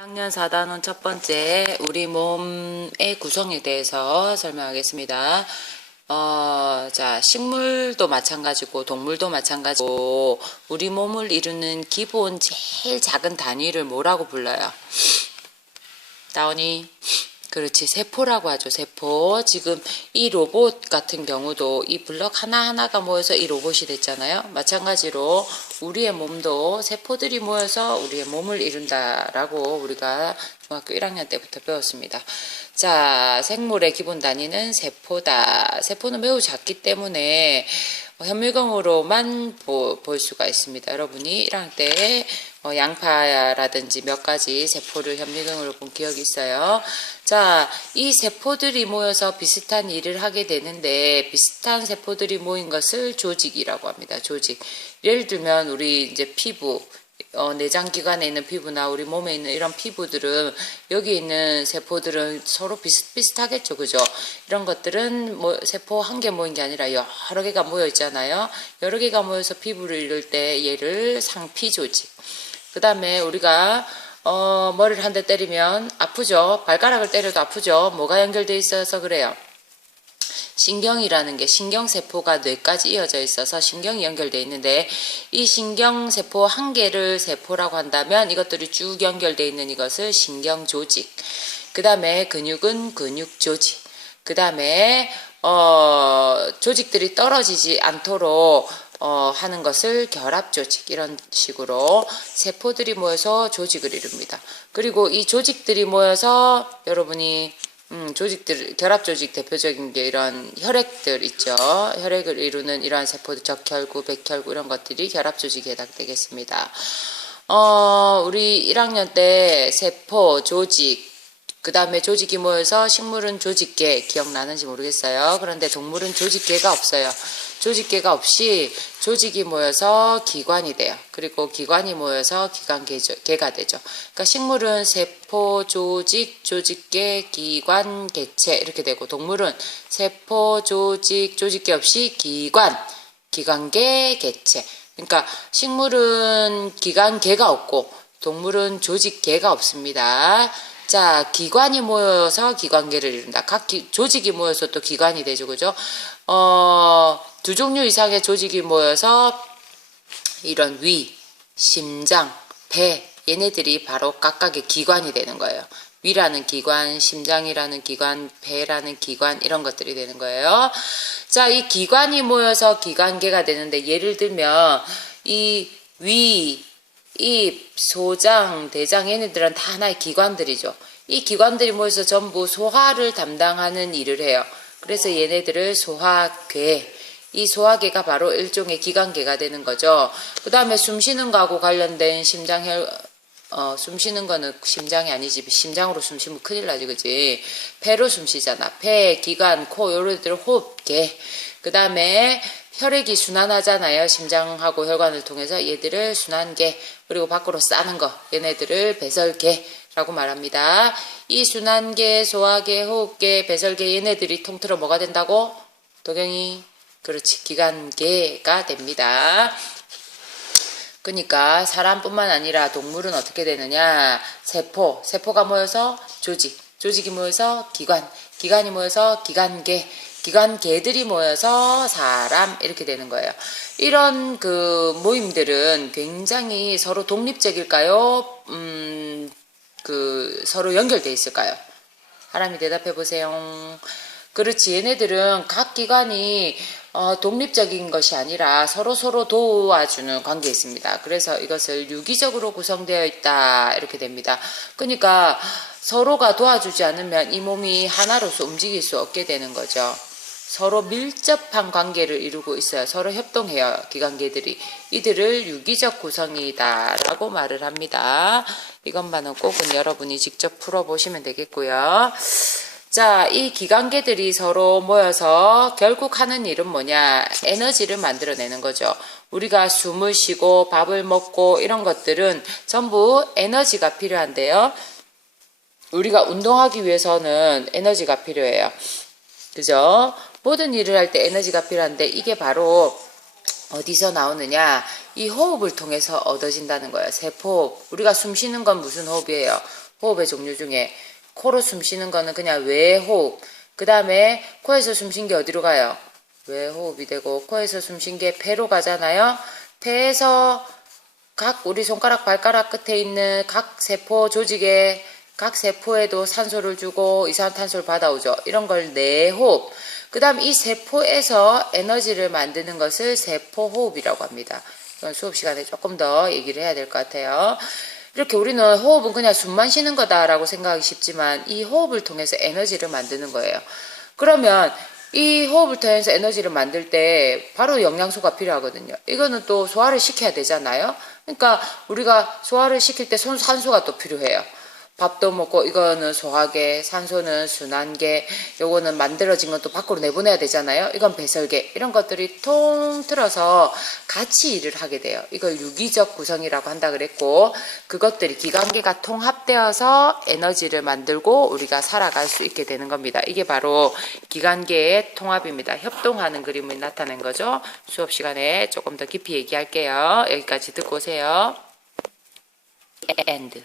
학년 4단원 첫 번째 우리 몸의 구성에 대해서 설명하겠습니다. 자, 식물도 마찬가지고 동물도 마찬가지고 우리 몸을 이루는 기본 제일 작은 단위를 뭐라고 불러요? 다운이 그렇지, 세포라고 하죠. 세포. 지금 이 로봇 같은 경우도 이 블럭 하나하나가 모여서 이 로봇이 됐잖아요. 마찬가지로 우리의 몸도 세포들이 모여서 우리의 몸을 이룬다라고 우리가 중학교 1학년 때부터 배웠습니다. 자, 생물의 기본 단위는 세포다. 세포는 매우 작기 때문에 현미경으로만 볼 수가 있습니다. 여러분이 1학년 때 양파라든지 몇 가지 세포를 현미경으로 본 기억이 있어요. 자, 이 세포들이 모여서 비슷한 일을 하게 되는데 비슷한 세포들이 모인 것을 조직이라고 합니다. 조직. 예를 들면 우리 이제 피부, 내장기관에 있는 피부나 우리 몸에 있는 이런 피부들은 여기 있는 세포들은 서로 비슷비슷하겠죠. 그죠? 이런 것들은 세포 한 개 모인 게 아니라 여러 개가 모여 있잖아요. 여러 개가 모여서 피부를 이룰 때 얘를 상피조직. 그 다음에 우리가 머리를 한 대 때리면 아프죠. 발가락을 때려도 아프죠. 뭐가 연결되어 있어서 그래요? 신경이라는 게 신경세포가 뇌까지 이어져 있어서 신경이 연결되어 있는데 이 신경세포 한 개를 세포라고 한다면 이것들이 쭉 연결되어 있는 이것을 신경조직. 그 다음에 근육은 근육조직. 그 다음에 조직들이 떨어지지 않도록 하는 것을 결합조직, 이런 식으로 세포들이 모여서 조직을 이룹니다. 그리고 이 조직들이 모여서 여러분이 조직들, 결합조직 대표적인 게 이런 혈액들 있죠. 혈액을 이루는 이러한 세포들, 적혈구, 백혈구 이런 것들이 결합조직에 해당되겠습니다. 우리 1학년 때 세포, 조직, 그 다음에 조직이 모여서 식물은 조직계, 기억나는지 모르겠어요. 그런데 동물은 조직계가 없어요. 조직계가 없이 조직이 모여서 기관이 돼요. 그리고 기관이 모여서 기관계가 되죠. 그러니까 식물은 세포, 조직, 조직계, 기관, 개체 이렇게 되고 동물은 세포, 조직, 조직계 없이 기관, 기관계, 개체. 그러니까 식물은 기관계가 없고 동물은 조직계가 없습니다. 자, 기관이 모여서 기관계를 이룬다. 각 조직이 모여서 또 기관이 되죠. 그죠? 두 종류 이상의 조직이 모여서 이런 위, 심장, 배, 얘네들이 바로 각각의 기관이 되는 거예요. 위라는 기관, 심장이라는 기관, 배라는 기관, 이런 것들이 되는 거예요. 자, 이 기관이 모여서 기관계가 되는데 예를 들면 이 위, 입, 소장, 대장 얘네들은 다 하나의 기관들이죠. 이 기관들이 모여서 전부 소화를 담당하는 일을 해요. 그래서 얘네들을 소화괴, 이 소화계가 바로 일종의 기관계가 되는 거죠. 그 다음에 숨쉬는 거하고 관련된 숨쉬는 거는 심장이 아니지. 심장으로 숨쉬면 큰일 나지, 그지? 폐로 숨쉬잖아. 폐, 기관, 코, 요런 애들은 호흡계. 그 다음에 혈액이 순환하잖아요. 심장하고 혈관을 통해서 얘들을 순환계, 그리고 밖으로 싸는 거, 얘네들을 배설계라고 말합니다. 이 순환계, 소화계, 호흡계, 배설계 얘네들이 통틀어 뭐가 된다고? 도경이? 그렇지, 기관계가 됩니다. 그러니까 사람뿐만 아니라 동물은 어떻게 되느냐? 세포가 모여서 조직, 조직이 모여서 기관, 기관이 모여서 기관계, 기관계들이 모여서 사람, 이렇게 되는 거예요. 이런 그 모임들은 굉장히 서로 독립적일까요? 서로 연결돼 있을까요? 하람이 대답해 보세요. 그렇지, 얘네들은 각 기관이 독립적인 것이 아니라 서로 도와주는 관계에 있습니다. 그래서 이것을 유기적으로 구성되어 있다, 이렇게 됩니다. 그러니까 서로가 도와주지 않으면 이 몸이 하나로서 움직일 수 없게 되는 거죠. 서로 밀접한 관계를 이루고 있어요. 서로 협동해요. 기관계들이. 이들을 유기적 구성이다 라고 말을 합니다. 이것만은 꼭은 여러분이 직접 풀어보시면 되겠고요. 자, 이 기관계들이 서로 모여서 결국 하는 일은 뭐냐? 에너지를 만들어내는 거죠. 우리가 숨을 쉬고 밥을 먹고 이런 것들은 전부 에너지가 필요한데요. 우리가 운동하기 위해서는 에너지가 필요해요. 그죠? 모든 일을 할 때 에너지가 필요한데 이게 바로 어디서 나오느냐? 이 호흡을 통해서 얻어진다는 거예요. 세포호흡. 우리가 숨 쉬는 건 무슨 호흡이에요? 호흡의 종류 중에. 코로 숨 쉬는 거는 그냥 외호흡. 그 다음에 코에서 숨 쉰 게 어디로 가요? 외호흡이 되고, 코에서 숨 쉰 게 폐로 가잖아요. 폐에서 각 우리 손가락 발가락 끝에 있는 각 세포 조직에 각 세포에도 산소를 주고 이산화탄소를 받아오죠. 이런 걸 내호흡. 그 다음 이 세포에서 에너지를 만드는 것을 세포호흡이라고 합니다. 이건 수업 시간에 조금 더 얘기를 해야 될 것 같아요. 이렇게 우리는 호흡은 그냥 숨만 쉬는 거다라고 생각하기 쉽지만 이 호흡을 통해서 에너지를 만드는 거예요. 그러면 이 호흡을 통해서 에너지를 만들 때 바로 영양소가 필요하거든요. 이거는 또 소화를 시켜야 되잖아요. 그러니까 우리가 소화를 시킬 때 산소가 또 필요해요. 밥도 먹고 이거는 소화계, 산소는 순환계, 요거는 만들어진 건 또 밖으로 내보내야 되잖아요. 이건 배설계. 이런 것들이 통틀어서 같이 일을 하게 돼요. 이걸 유기적 구성이라고 한다 그랬고, 그것들이 기관계가 통합되어서 에너지를 만들고 우리가 살아갈 수 있게 되는 겁니다. 이게 바로 기관계의 통합입니다. 협동하는 그림을 나타낸 거죠. 수업 시간에 조금 더 깊이 얘기할게요. 여기까지 듣고 오세요. end.